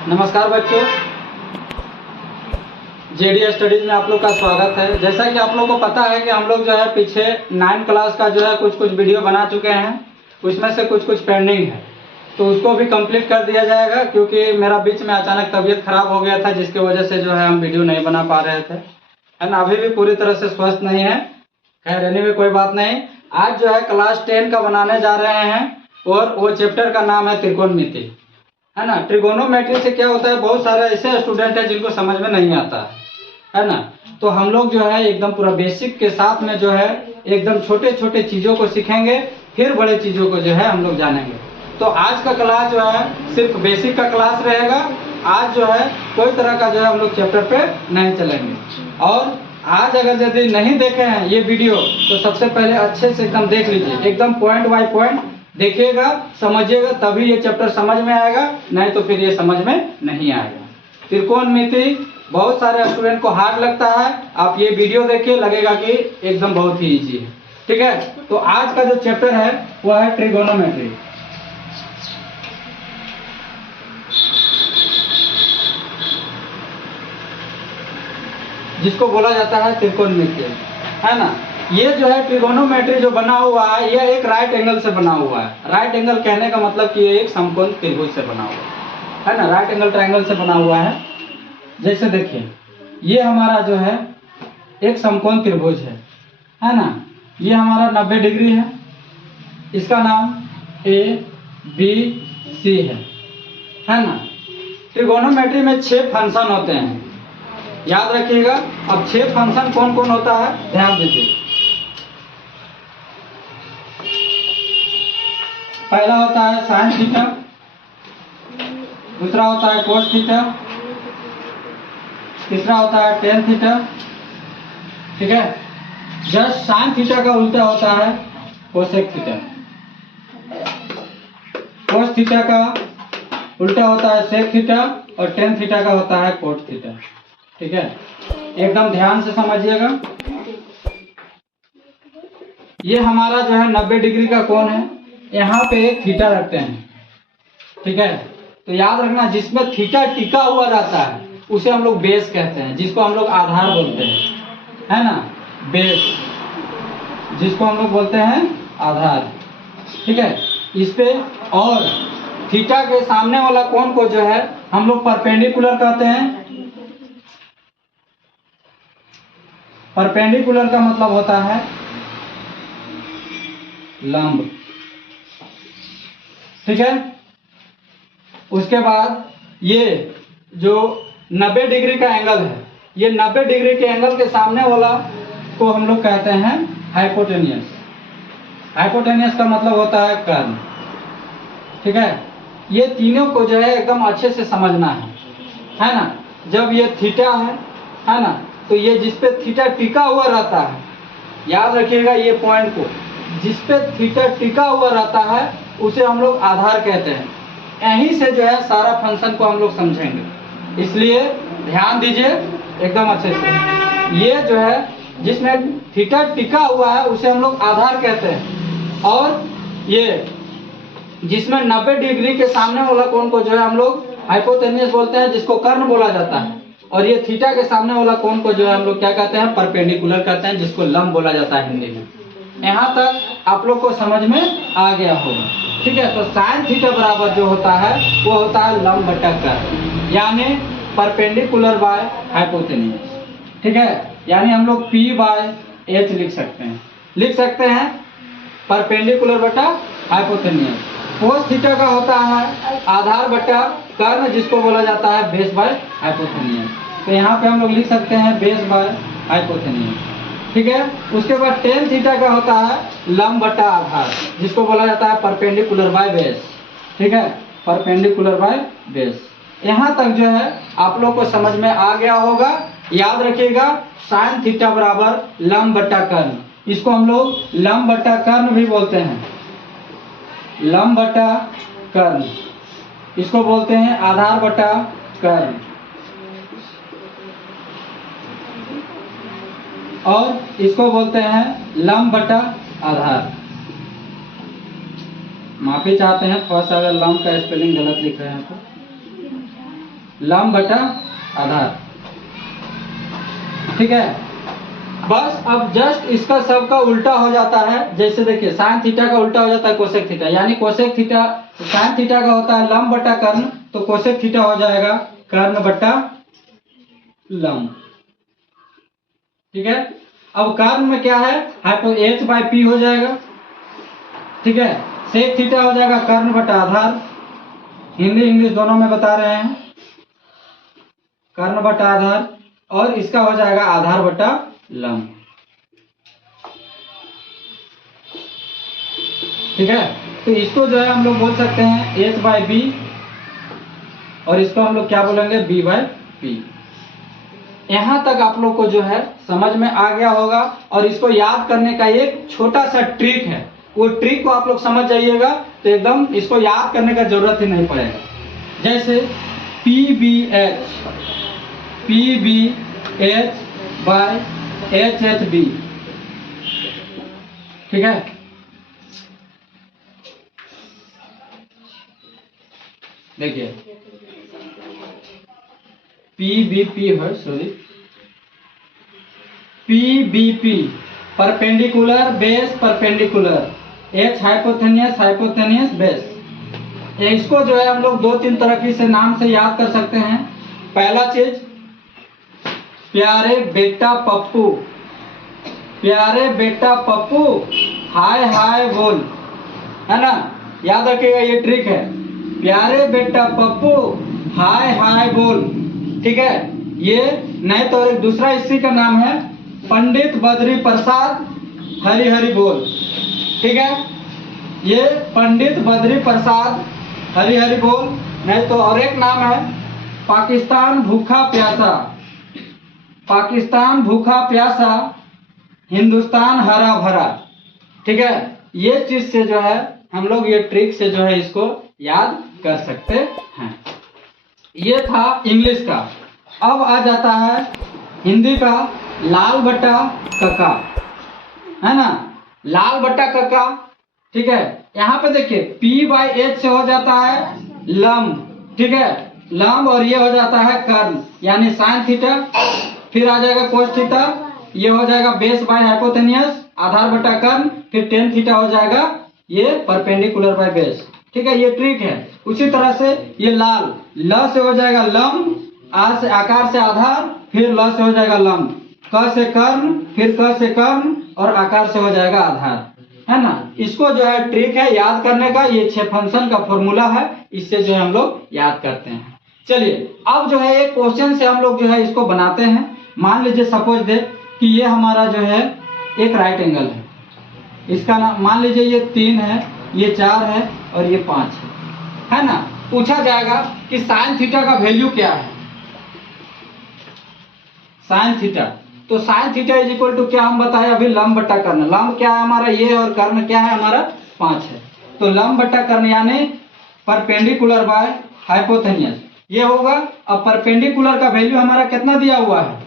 नमस्कार बच्चों, JD studies में आप लोग का स्वागत है। जैसा कि आप लोग को पता है कि हम लोग जो है पीछे 9 क्लास का जो है कुछ वीडियो बना चुके हैं, उसमें से कुछ पेंडिंग है, तो उसको भी कंप्लीट कर दिया जाएगा। क्योंकि मेरा बीच में अचानक तबीयत खराब हो गया था, जिसकी वजह से जो है हम वीडियो नहीं बना पा रहे थे, है ना। अभी भी पूरी तरह से स्वस्थ नहीं है, खैर रहने में कोई बात नहीं। आज जो है क्लास 10 का बनाने जा रहे हैं और वो चैप्टर का नाम है त्रिकोणमिति, है ना। ट्रिगोनोमेट्री से क्या होता है, बहुत सारे ऐसे स्टूडेंट हैं जिनको समझ में नहीं आता है ना। तो हम लोग जो है एकदम पूरा बेसिक के साथ में जो है एकदम छोटे छोटे चीज़ों को सीखेंगे, फिर बड़े चीज़ों को जो है हम लोग जानेंगे। तो आज का क्लास जो है सिर्फ बेसिक का क्लास रहेगा। आज जो है कोई तरह का जो है हम लोग चैप्टर पे नहीं चलेंगे। और आज अगर यदि नहीं देखे हैं ये वीडियो, तो सबसे पहले अच्छे से एकदम देख लीजिए, एकदम पॉइंट बाय पॉइंट देखिएगा, समझिएगा, तभी ये चैप्टर समझ में आएगा, नहीं तो फिर ये समझ में नहीं आएगा। त्रिकोणमिति बहुत सारे स्टूडेंट को हार्ड लगता है, आप ये वीडियो देखिए, लगेगा कि एकदम बहुत ही इजी है। ठीक है, तो आज का जो चैप्टर है वो है ट्रिगोनोमेट्री। जिसको बोला जाता है त्रिकोणमिति, है ना। ये जो है ट्रिगोनोमेट्री जो बना हुआ है, ये एक राइट एंगल से बना हुआ है। राइट एंगल कहने का मतलब कि ये एक समकोण त्रिभुज से बना हुआ है ना, राइट एंगल ट्रायंगल से बना हुआ है। जैसे देखिए, ये हमारा जो है एक समकोण त्रिभुज है ना। ये हमारा 90 डिग्री है, इसका नाम ABC है ना। ट्रिगोनोमेट्री में 6 फंक्शन होते हैं, याद रखिएगा। अब 6 फंक्शन कौन कौन होता है, ध्यान दीजिए। पहला होता है साइन थीटा, दूसरा होता है कोस थीटा, तीसरा होता है टेन थीटा। ठीक है, जस्ट साइन थीटा का उल्टा होता है कोसेक थीटा, कोस थीटा का उल्टा होता है सेक थीटा, और टेन थीटा का होता है कोट थीटा। ठीक है, एकदम ध्यान से समझिएगा। ये हमारा जो है 90 डिग्री का कोण है, यहाँ पे एक थीटा रखते हैं। ठीक है, तो याद रखना, जिसमें थीटा टिका हुआ रहता है उसे हम लोग बेस कहते हैं, जिसको हम लोग आधार बोलते हैं, है ना। बेस, जिसको हम लोग बोलते हैं आधार। ठीक है, इस पे और थीटा के सामने वाला कोण को जो है हम लोग परपेंडिकुलर कहते हैं। परपेंडिकुलर का मतलब होता है लंब। ठीक है, उसके बाद ये जो 90 डिग्री का एंगल है, ये 90 डिग्री के एंगल के सामने वाला को हम लोग कहते हैं हाइपोटेनियस। हाइपोटेनियस का मतलब होता है कर्ण। ठीक है, ये तीनों को जो है एकदम अच्छे से समझना है ना। जब ये थीटा है ना, तो ये जिस पे थीटा टिका हुआ रहता है, याद रखिएगा ये पॉइंट को, जिस पे थीटा टिका हुआ रहता है उसे हम लोग आधार कहते हैं। यहीं से जो है सारा फंक्शन को हम लोग समझेंगे, इसलिए ध्यान दीजिए एकदम अच्छे से। ये जो है जिसमें थीटा टिका हुआ है उसे हम लोग आधार कहते हैं, और ये जिसमें 90 डिग्री के सामने वाला कोण को जो है हम लोग हाइपोटेनियस बोलते हैं, जिसको कर्ण बोला जाता है। और ये थीटा के सामने वाला कोण को जो है हम लोग क्या कहते हैं, परपेंडिकुलर कहते हैं, जिसको लंब बोला जाता है हिंदी में। यहाँ तक आप लोग को समझ में आ गया होगा। ठीक है, तो साइन थीटा बराबर जो होता है वो होता है लंब बटा कर्ण, यानी परपेंडिकुलर बाय हाइपोटेनियस। ठीक है, यानी हम लोग P/H लिख सकते हैं परपेंडिकुलर बटा हाइपोटेनियस। कोस थीटा का होता है आधार बटा कर्ण, जिसको बोला जाता है बेस बाय हाइपोटेनियस। तो यहाँ पे हम लोग लिख सकते हैं बेस बाय हाइपोटेनियस। ठीक है, उसके बाद टेन थीटा का होता है लंब बटा आधार, जिसको बोला जाता है परपेंडिकुलर बाय बेस। ठीक है, परपेंडिकुलर बाय बेस। यहाँ तक जो है आप लोग को समझ में आ गया होगा। याद रखिएगा, साइन थीटा बराबर लंब बटा कर्ण, इसको हम लोग लंब बटा कर्ण भी बोलते हैं। लंब बटा कर्ण, इसको बोलते हैं आधार बटा कर्ण, और इसको बोलते हैं लंब बटा आधार। माफी चाहते हैं थोड़ा सा अगर लंब का स्पेलिंग गलत लिख रहे हैं तो। लंब बटा आधार। ठीक है, बस अब जस्ट इसका सब का उल्टा हो जाता है। जैसे देखिए साइन थीटा का उल्टा हो जाता है कोसेक थीटा, यानी कोसेक थीटा साइन थीटा का होता है लंब बटा कर्ण, तो कोसेक थीटा हो जाएगा कर्ण बटा लंब। ठीक है, अब कर्ण में क्या है, हाइपो h बाई पी हो जाएगा। ठीक है, सेक थीटा हो जाएगा कर्ण बटा आधार, हिंदी इंग्लिश दोनों में बता रहे हैं, कर्ण बटा आधार, और इसका हो जाएगा आधार बटा लंब। ठीक है, तो इसको जो है हम लोग बोल सकते हैं h बाई बी, और इसको हम लोग क्या बोलेंगे b बाई पी। यहां तक आप लोग को जो है समझ में आ गया होगा, और इसको याद करने का एक छोटा सा ट्रिक है, वो ट्रिक को आप लोग समझ जाइएगा तो एकदम इसको याद करने का जरूरत ही नहीं पड़ेगा। जैसे P B H by H B. ठीक है, देखिए पी है, sorry P perpendicular base perpendicular, H hypotenuse base. इसको जो है हम लोग दो तीन तरह से नाम से याद कर सकते हैं। पहला चीज प्यारे बेटा पप्पू हाय हाय बोल, है ना, याद रखिएगा ये ट्रिक है, प्यारे बेटा पप्पू हाय हाय बोल। ठीक है, ये नहीं तो एक दूसरा इसी का नाम है पंडित बद्री प्रसाद हरि हरि बोल। ठीक है, ये पंडित बद्री प्रसाद हरि हरि बोल, नहीं तो और एक नाम है पाकिस्तान भूखा प्यासा हिंदुस्तान हरा भरा। ठीक है, ये चीज से जो है हम लोग ये ट्रिक से जो है इसको याद कर सकते हैं। ये था इंग्लिश का। अब आ जाता है हिंदी का, लाल बट्टा कक्का, है ना, लाल बट्टा कक्का। ठीक है, यहाँ पे देखिए P बाई एच से हो जाता है लंब। ठीक है, लंब, और ये हो जाता है कर्ण यानी साइन थीटा, फिर आ जाएगा कोस थीटा, ये हो जाएगा बेस बाय हाइपोथेनियस आधार बटा कर्ण, फिर टेन थीटा हो जाएगा ये परपेंडिकुलर बाय बेस। ठीक है, ये ट्रिक है। उसी तरह से ये लाल, ल से हो जाएगा लंब, आ से आकार से आधार, फिर ल से हो जाएगा लंब, क से कर्ण, फिर क से कर्ण, और आकार से हो जाएगा आधार, है ना। इसको जो है ट्रिक है याद करने का, ये 6 फंक्शन का फॉर्मूला है, इससे जो है हम लोग याद करते हैं। चलिए अब जो है एक क्वेश्चन से हम लोग जो है इसको बनाते हैं। मान लीजिए सपोज दे कि ये हमारा जो है एक राइट एंगल है, इसका नाम मान लीजिए ये 3 है, ये 4 है, और ये 5 है ना। पूछा जाएगा कि साइन थीटा का वैल्यू क्या है, साइन थीटा। तो sine theta is equal to क्या हम बताए अभी, लंब बटा कर्ण। लंब क्या है हमारा ये, और कर्ण क्या है हमारा 5 है। तो लंब बटा कर्ण यानी परपेंडिकुलर बाय हाइपोथेनियस ये होगा। अब परपेंडिकुलर का वैल्यू हमारा कितना दिया हुआ है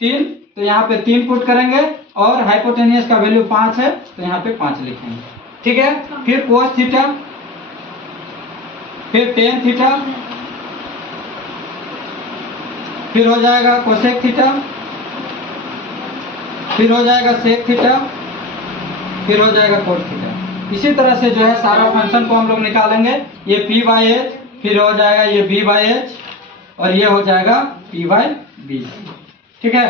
3, तो यहाँ पे 3 पुट करेंगे, और हाइपोटेनियस का वैल्यू 5 है तो यहाँ पे 5 लिखेंगे। ठीक है, फिर कोस थीटा, फिर टेन थीटा, फिर हो जाएगा कोसेक थीटा, फिर हो जाएगा सेक थीटा, फिर हो जाएगा कोट थीटा। इसी तरह से जो है सारा फंक्शन को हम लोग निकालेंगे। ये P बाई एच, फिर हो जाएगा ये B बाई एच, और ये हो जाएगा P बाई बी। ठीक है,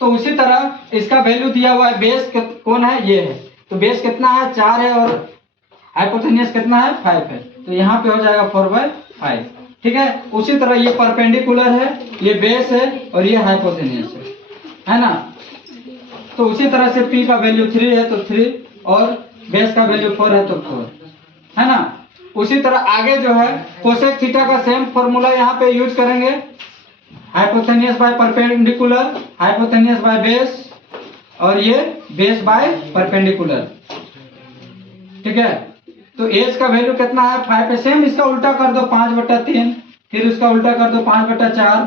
तो उसी तरह इसका वैल्यू दिया हुआ है, बेस कौन है ये है, तो बेस कितना है 4 है, और हाइपोथेनियस कितना है 5 है, तो यहाँ पे हो जाएगा 4/5। ठीक है, उसी तरह ये परपेंडिकुलर है, ये बेस है, और ये हाइपोथेनियस है ना। तो उसी तरह से P का वैल्यू 3 है तो 3, और बेस का वैल्यू 4 है तो 4, है ना। उसी तरह आगे जो है कोसेक थीटा का सेम फॉर्मूला यहाँ पे यूज करेंगे, हाइपोथेनियस बाय परपेंडिकुलर, हाइपोथेनियस बाय बेस, और ये बेस बाय परपेंडिकुलर। ठीक है, तो एच का वैल्यू कितना है 5 है, सेम इसका उल्टा कर दो 5/3, फिर इसका उल्टा कर दो 5/4,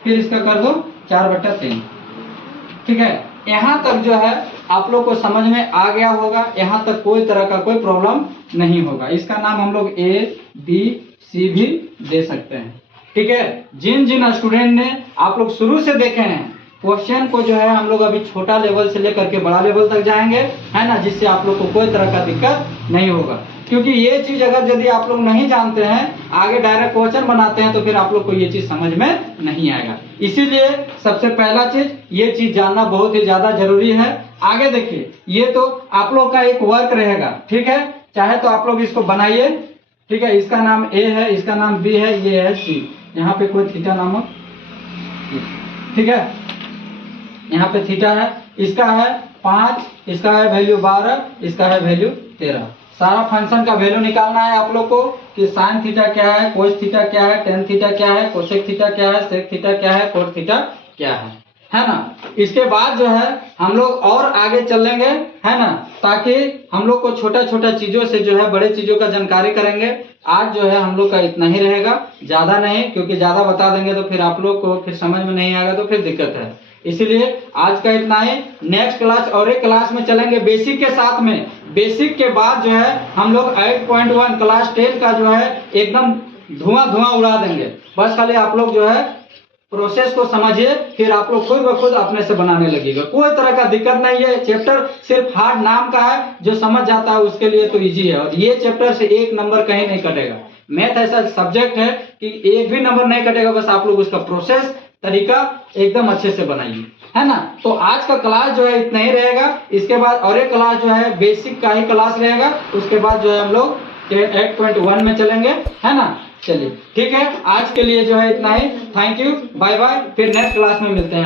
फिर इसका कर दो 4/3। ठीक है, यहाँ तक जो है आप लोग को समझ में आ गया होगा, यहाँ तक कोई तरह का कोई प्रॉब्लम नहीं होगा। इसका नाम हम लोग A, B, सी भी दे सकते हैं। ठीक है, जिन जिन स्टूडेंट ने आप लोग शुरू से देखे हैं क्वेश्चन को जो है हम लोग अभी छोटा लेवल से लेकर के बड़ा लेवल तक जाएंगे, है ना, जिससे आप लोग को कोई तरह का दिक्कत नहीं होगा। क्योंकि ये चीज अगर यदि आप लोग नहीं जानते हैं, आगे डायरेक्ट क्वेश्चन बनाते हैं, तो फिर आप लोग को ये चीज समझ में नहीं आएगा। इसीलिए सबसे पहला चीज ये चीज जानना बहुत ही ज्यादा जरूरी है। आगे देखिए, ये तो आप लोग का एक वर्क रहेगा, ठीक है, चाहे तो आप लोग इसको बनाइए। ठीक है, इसका नाम ए है, इसका नाम बी है, ये है सी, यहाँ पे कोई थीटा नामक, ठीक है, यहाँ पे थीटा है, इसका है 5, इसका है वैल्यू 12, इसका है वैल्यू 13। सारा फंक्शन का वैल्यू निकालना है आप लोग को कि साइन थीटा क्या है, कोस थीटा क्या है, टेन थीटा क्या है, कोसेक थीटा क्या है, सेक थीटा क्या है, कोट थीटा क्या है ना। इसके बाद जो है हम लोग और आगे चलेंगे, है ना, ताकि हम लोग को छोटा छोटा चीजों से जो है बड़े चीजों का जानकारी करेंगे। आज जो है हम लोग का इतना ही रहेगा, ज्यादा नहीं, क्योंकि ज्यादा बता देंगे तो फिर आप लोग को फिर समझ में नहीं आएगा, तो फिर दिक्कत है। इसीलिए आज का इतना ही। नेक्स्ट क्लास और एक क्लास में चलेंगे बेसिक के साथ में। बेसिक के बाद जो है हम लोग 8.1 क्लास 10 का जो है एकदम धुआं उड़ा देंगे। बस खाली आप लोग जो है प्रोसेस को समझिए, फिर आप लोग खुद ब खुद अपने से बनाने लगेगा। कोई तरह का दिक्कत नहीं है। चैप्टर सिर्फ हार्ड नाम का है, जो समझ जाता है उसके लिए तो इजी है, और ये चैप्टर से एक नंबर कहीं नहीं कटेगा। मैथ ऐसा सब्जेक्ट है कि एक भी नंबर नहीं कटेगा, बस आप लोग उसका प्रोसेस तरीका एकदम अच्छे से बनाइए, है ना। तो आज का क्लास जो है इतना ही रहेगा। इसके बाद और एक क्लास जो है बेसिक का ही क्लास रहेगा, उसके बाद जो है हम लोग 8.1 में चलेंगे, है ना। चलिए ठीक है, आज के लिए जो है इतना ही। थैंक यू, बाय बाय, फिर नेक्स्ट क्लास में मिलते हैं।